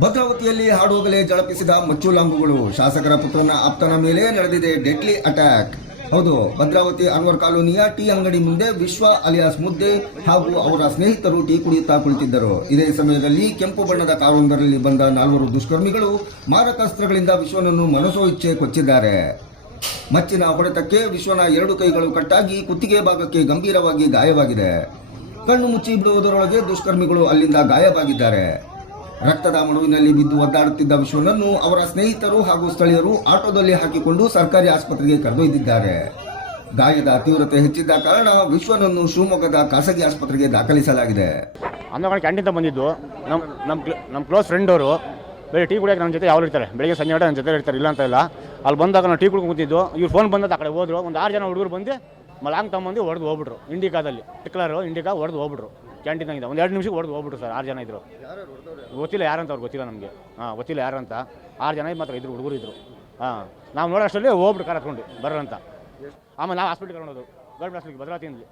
ಭದ್ರಾವತಿಯಲ್ಲಿ ಹಾಡುವಾಗಲೇ ಜಳಪಿಸಿದ ಮಚ್ಚುಲಾಂಗುಗಳು. ಶಾಸಕರ ಪುತ್ರನ ಆಪ್ತನ ಮೇಲೆ ನಡೆದಿದೆ ಡೆಡ್ಲಿ ಅಟ್ಯಾಕ್. ಹೌದು, ಭದ್ರಾವತಿ ಅನ್ವರ್ ಕಾಲೋನಿಯ ಟೀ ಅಂಗಡಿ ಮುಂದೆ ವಿಶ್ವ ಅಲಿಯಾಸ್ ಮುದ್ದೆ ಹಾಗೂ ಅವರ ಸ್ನೇಹಿತರು ಟೀ ಕುಡಿಯುತ್ತಾ ಕುಳಿತಿದ್ದರು. ಇದೇ ಸಮಯದಲ್ಲಿ ಕೆಂಪು ಬಣ್ಣದ ಕಾರೊಂದರಲ್ಲಿ ಬಂದ 4 ದುಷ್ಕರ್ಮಿಗಳು ಮಾರಕಾಸ್ತ್ರಗಳಿಂದ ವಿಶ್ವನನ್ನು ಮನಸೋ ಇಚ್ಛೆ ಕೊಚ್ಚಿದ್ದಾರೆ. ಮಚ್ಚಿನ ಹೊಡೆತಕ್ಕೆ ವಿಶ್ವನ 2 ಕೈಗಳು ಕಟ್ಟಾಗಿ ಕುತ್ತಿಗೆ ಭಾಗಕ್ಕೆ ಗಂಭೀರವಾಗಿ ಗಾಯವಾಗಿದೆ. ಕಣ್ಣು ಮುಚ್ಚಿ ಬಿಡುವುದರೊಳಗೆ ದುಷ್ಕರ್ಮಿಗಳು ಅಲ್ಲಿಂದ ಗಾಯವಾಗಿದ್ದಾರೆ. ರಕ್ತದ ಮಡುವಿನಲ್ಲಿ ಬಿದ್ದು ಒದ್ದಾಡುತ್ತಿದ್ದ ವಿಶ್ವನನ್ನು ಅವರ ಸ್ನೇಹಿತರು ಹಾಗೂ ಸ್ಥಳೀಯರು ಆಟೋದಲ್ಲಿ ಹಾಕಿಕೊಂಡು ಸರ್ಕಾರಿ ಆಸ್ಪತ್ರೆಗೆ ಕರೆದೊಯ್ದಿದ್ದಾರೆ. ಗಾಯದ ತೀವ್ರತೆ ಹೆಚ್ಚಿದ್ದ ಕಾರಣ ವಿಶ್ವನನ್ನು ಶಿವಮೊಗ್ಗದ ಖಾಸಗಿ ಆಸ್ಪತ್ರೆಗೆ ದಾಖಲಿಸಲಾಗಿದೆ. ಕ್ಯಾಂಟೀನ್ ಬಂದಿದ್ದು ನಮ್ಮ ಕ್ಲೋಸ್ ಫ್ರೆಂಡ್ ಅವರು ಬೇರೆ ಟೀ ಕುಡಿಯೋಕೆ ನನ್ನ ಜೊತೆ ಯಾರು ಇರ್ತಾರೆ, ಬೆಳಗ್ಗೆ ಸಂಜೆ ನನ್ನ ಜೊತೆ ಇರ್ತಾರೆ, ಇಲ್ಲ ಅಂತ ಇಲ್ಲ. ಅಲ್ಲಿ ಬಂದಾಗ ನಾವು ಟೀ ಕುಡ್ಕೊಂಡು ಕೂತಿದ್ದು, ಇವ್ರು ಫೋನ್ ಬಂದ ಆ ಕಡೆ ಹೋದ್ರು. ಒಂದು 6 ಜನ ಹುಡುಗರು ಬಂದು ಲಾಂಗ್ ತಗೊಂಬಂದು ಹೊಡೆದು ಹೋಗ್ಬಿಟ್ರು. ಇಂಡಿಕಾದಲ್ಲಿ ಟಿಕ್ಲರು ಇಂಡಿಕಾ ಹೊಡೆದು ಹೋಗ್ಬಿಟ್ರು. ಕ್ಯಾಂಟೀನಾಗಿದೆ ಒಂದು 2 ನಿಮಿಷಕ್ಕೆ ಹೊಡೆದು ಹೋಗ್ಬಿಟ್ರು ಸರ್. 6 ಜನ ಇದ್ರು, ಗೊತ್ತಿಲ್ಲ ಯಾರಂತ ಅವ್ರು, ಗೊತ್ತಿಲ್ಲ ನಮಗೆ. ಗೊತ್ತಿಲ್ಲ ಯಾರಂತ. 6 ಜನ ಮಾತ್ರ ಇದ್ರು, ಹುಡುಗರು ಇದ್ರು. ನಾವು ನೋಡೋಷ್ಟರಲ್ಲಿ ಹೋಗ್ಬಿಟ್ಟು ಕಾರ್ ಹತ್ಕೊಂಡು ಬರೋಂತ. ಆಮೇಲೆ ನಾವು ಹಾಸ್ಪಿಟ್ಲ್ ಕರ್ಕೊಂಡೋದು, ಗೌರ್ಮೆಂಟ್ ಹಾಸ್ಪಿಟ್ಲಿಗೆ ಭದ್ರಾವತಿಯಲ್ಲಿ.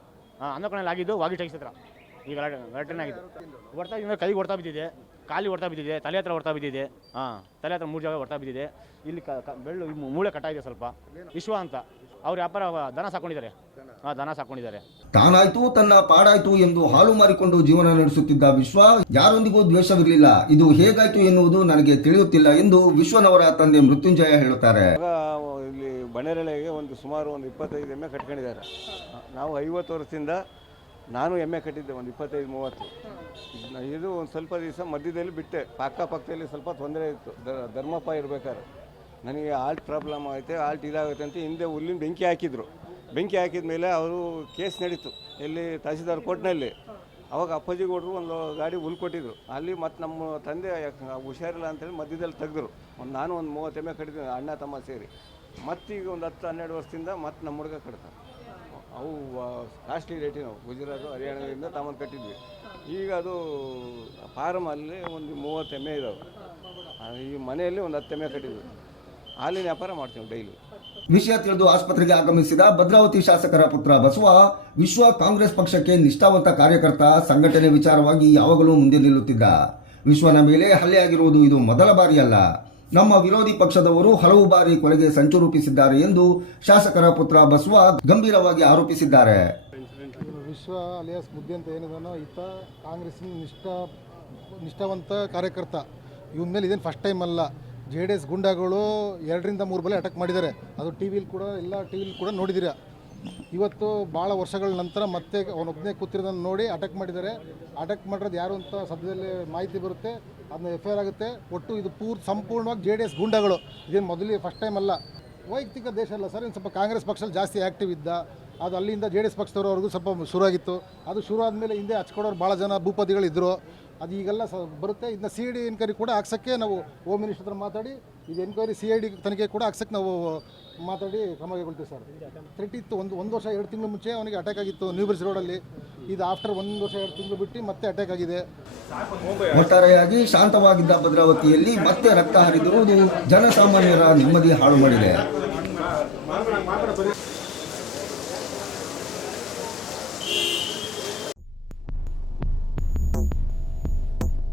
ಅನ್ನಕಣಲ್ಲಿ ಆಗಿದ್ದು ವಾಗಿ ಟೈಕ್ಸ್ ಹತ್ರ. ಈಗ ಗಲಾಟೆ ಆಗಿದ್ದು ಹೊಡ್ತಾ ಇದ್ದರೆ ಕೈಗೆ ಹೊಡ್ತಾ ಬಿದ್ದಿದೆ, ಕಾಲಿಗೆ ಹೊಡ್ತಾ ಬಿದ್ದಿದೆ, ತಲೆ ಹತ್ರ ಹೊಡ್ತಾ ಬಿದ್ದಿದೆ. ತಲೆ ಹತ್ರ 3 ಜಾಗ ಹೊಡ್ತಾ ಬಿದ್ದಿದೆ. ಇಲ್ಲಿ ಬೆಳ್ಳು ಮೂಳೆ ಕಟ್ಟಾಗಿದೆ ಸ್ವಲ್ಪ. ವಿಶ್ವ ಅಂತ ಅವ್ರು ವ್ಯಾಪಾರ ದನ ಸಾಕೊಂಡಿದ್ದಾರೆ. ದನ ಸಾಕೊಂಡಿದ್ದಾರೆ. ತಾನಾಯ್ತು ತನ್ನ ಪಾಡಾಯ್ತು ಎಂದು ಹಾಲು ಮಾರಿಕೊಂಡು ಜೀವನ ನಡೆಸುತ್ತಿದ್ದ ವಿಶ್ವ ಯಾರೊಂದಿಗೂ ದ್ವೇಷವಿರಲಿಲ್ಲ. ಇದು ಹೇಗಾಯ್ತು ಎನ್ನುವುದು ನನಗೆ ತಿಳಿಯುತ್ತಿಲ್ಲ ಎಂದು ವಿಶ್ವನವರ ತಂದೆ ಮೃತ್ಯುಂಜಯ ಹೇಳುತ್ತಾರೆ. ಇಲ್ಲಿ ಬಣೇರಳೆಗೆ ಸುಮಾರು 25 ಎಮ್ಮೆ ಕಟ್ಕೊಂಡಿದ್ದಾರೆ. ನಾವು 50 ವರ್ಷದಿಂದ ನಾನು ಎಮ್ಮೆ ಕಟ್ಟಿದ್ದೆ, ಒಂದು 25-30. ಇದು ಒಂದು ಸ್ವಲ್ಪ ದಿವಸ ಮಧ್ಯದಲ್ಲಿ ಬಿಟ್ಟೆ. ಅಕ್ಕಪಕ್ಕದಲ್ಲಿ ಸ್ವಲ್ಪ ತೊಂದರೆ ಇತ್ತು. ಧರ್ಮಪ್ಪ ಇರಬೇಕಾದ್ರೆ ನನಗೆ ಆಲ್ಟ್ ಪ್ರಾಬ್ಲಮ್ ಆಗುತ್ತೆ, ಆಲ್ಟ್ ಇದಾಗುತ್ತೆ ಅಂತ ಹಿಂದೆ ಹುಲ್ಲಿನ ಬೆಂಕಿ ಹಾಕಿದ್ರು. ಬೆಂಕಿ ಹಾಕಿದ ಮೇಲೆ ಅವರು ಕೇಸ್ ನಡೀತು ಎಲ್ಲಿ ತಹಸೀಲ್ದಾರ್ ಕೋರ್ಟ್ನಲ್ಲಿ. ಅವಾಗ ಅಪ್ಪಾಜಿ ಗೌಡರು ಒಂದು ಗಾಡಿ ಹುಲ್ಲು ಕೊಟ್ಟಿದ್ರು. ಅಲ್ಲಿ ಮತ್ತು ನಮ್ಮ ತಂದೆ ಹುಷಾರಿಲ್ಲ ಅಂತೇಳಿ ಮಧ್ಯದಲ್ಲಿ ತೆಗೆದ್ರು. ನಾನು ಒಂದು 30 ಎಮ್ಮೆ ಕಟ್ಟಿದ್ದೀನಿ, ಅಣ್ಣ ತಮ್ಮ ಸೇರಿ. ಮತ್ತೀಗ ಒಂದು 10-12 ವರ್ಷದಿಂದ ಮತ್ತೆ ನಮ್ಮ ಹುಡುಗ ಕಟ್ತಾರೆ. ಅವು ಕಾಸ್ಟ್ಲಿ ರೇಟಿನ, ನಾವು ಗುಜರಾತ್ ಹರಿಯಾಣದಿಂದ ತಗೊಂಡು ಕಟ್ಟಿದ್ವಿ. ಈಗ ಅದು ಫಾರಮಲ್ಲಿ ಒಂದು 30 ಎಮ್ಮೆ ಇದ್ದಾವೆ. ಈ ಮನೆಯಲ್ಲಿ ಒಂದು 10 ಎಮ್ಮೆ ಕಟ್ಟಿದ್ವಿ. ಹಾಲಿನ ವ್ಯಾಪಾರ ಮಾಡ್ತೀವಿ ಡೈಲಿ. ವಿಷಯ ತಿಳಿದು ಆಸ್ಪತ್ರೆಗೆ ಆಗಮಿಸಿದ ಭದ್ರಾವತಿ ಶಾಸಕರ ಪುತ್ರ ಬಸವ, ವಿಶ್ವ ಕಾಂಗ್ರೆಸ್ ಪಕ್ಷಕ್ಕೆ ನಿಷ್ಠಾವಂತ ಕಾರ್ಯಕರ್ತ, ಸಂಘಟನೆ ವಿಚಾರವಾಗಿ ಯಾವಾಗಲೂ ಮುಂದೆ ನಿಲ್ಲುತ್ತಿದ್ದ. ವಿಶ್ವನ ಮೇಲೆ ಹಲ್ಲೆಯಾಗಿರುವುದು ಇದು ಮೊದಲ ಬಾರಿಯಲ್ಲ. ನಮ್ಮ ವಿರೋಧಿ ಪಕ್ಷದವರು ಹಲವು ಬಾರಿ ಕೊಲೆಗೆ ಸಂಚು ರೂಪಿಸಿದ್ದಾರೆ ಎಂದು ಶಾಸಕರ ಪುತ್ರ ಬಸವ ಗಂಭೀರವಾಗಿ ಆರೋಪಿಸಿದ್ದಾರೆ. ವಿಶ್ವ ಅಲಿಯಾಸ್ ಮುದ್ದೆ ಅಂತ ಏನಿದಾನೋ ಈತ ಕಾಂಗ್ರೆಸ್ಸಿನ ನಿಷ್ಠಾವಂತ ಕಾರ್ಯಕರ್ತ. ಇವನ ಮೇಲೆ ಇದೇನು ಫಸ್ಟ್ ಟೈಮ್ ಅಲ್ಲ. JDS ಗುಂಡಾಗಳು 2-3 ಬಲೆ ಅಟ್ಯಾಕ್ ಮಾಡಿದ್ದಾರೆ. ಅದು ಟಿ ವಿಲಿ ಕೂಡ ನೋಡಿದ್ದೀರಾ. ಇವತ್ತು ಭಾಳ ವರ್ಷಗಳ ನಂತರ ಮತ್ತೆ ಅವನೊಬ್ಬನೇ ಕೂತಿರೋದನ್ನು ನೋಡಿ ಅಟ್ಯಾಕ್ ಮಾಡಿದ್ದಾರೆ. ಅಟ್ಯಾಕ್ ಮಾಡಿರೋದು ಯಾರು ಅಂತ ಸದ್ಯದಲ್ಲೇ ಮಾಹಿತಿ ಬರುತ್ತೆ, ಅದನ್ನ FIR ಆಗುತ್ತೆ. ಒಟ್ಟು ಇದು ಸಂಪೂರ್ಣವಾಗಿ JDS ಗುಂಡಾಗಳು. ಇದೇನು ಮೊದಲೇ ಫಸ್ಟ್ ಟೈಮ್ ಅಲ್ಲ. ವೈಯಕ್ತಿಕ ದೇಶ ಅಲ್ಲ ಸರ್. ಇನ್ನು ಸ್ವಲ್ಪ ಕಾಂಗ್ರೆಸ್ ಪಕ್ಷದಲ್ಲಿ ಜಾಸ್ತಿ ಆ್ಯಕ್ಟಿವ್ ಇದ್ದ. ಅದು ಅಲ್ಲಿಂದ JDS ಪಕ್ಷದವ್ರವ್ರಿಗೂ ಸ್ವಲ್ಪ ಶುರುವಾಗಿತ್ತು. ಅದು ಶುರು ಆದಮೇಲೆ ಹಿಂದೆ ಹಚ್ಕೊಡೋರು ಭಾಳ ಜನ ಭೂಪತಿಗಳಿದ್ದರು. ಅದು ಈಗೆಲ್ಲ ಬರುತ್ತೆ. ಇದನ್ನ CID ಎನ್ಕ್ವೈರಿ ಕೂಡ ಹಾಕ್ಸೋಕ್ಕೆ ನಾವು ಹೋಮ್ ಮಿನಿಸ್ಟರ್ ಹತ್ರ ಮಾತಾಡಿ, ಇದು ಎನ್ಕ್ವೈರಿ CID ತನಿಖೆ ಕೂಡ ಹಾಕ್ಸೋಕ್ಕೆ ನಾವು ಮಾತಾಡಿ ಕ್ರಮ ಕೈಗೊಳ್ತೀವಿ ಸರ್. ಥ್ರೆಟ್ ಇತ್ತು. ಒಂದು ವರ್ಷ 2 ತಿಂಗಳು ಮುಂಚೆ ಅವನಿಗೆ ಅಟ್ಯಾಕ್ ಆಗಿತ್ತು ನ್ಯೂ ಬ್ರಿಡ್ಜ್ ರೋಡಲ್ಲಿ. ಇದು ಆಫ್ಟರ್ 1 ವರ್ಷ 2 ತಿಂಗಳು ಬಿಟ್ಟು ಮತ್ತೆ ಅಟ್ಯಾಕ್ ಆಗಿದೆ. ಒಟ್ಟಾರೆಯಾಗಿ ಶಾಂತವಾಗಿದ್ದ ಭದ್ರಾವತಿಯಲ್ಲಿ ಮತ್ತೆ ರಕ್ತ ಹರಿದಿರುವುದು ಜನಸಾಮಾನ್ಯರ ನೆಮ್ಮದಿ ಹಾಳು ಮಾಡಿದೆ.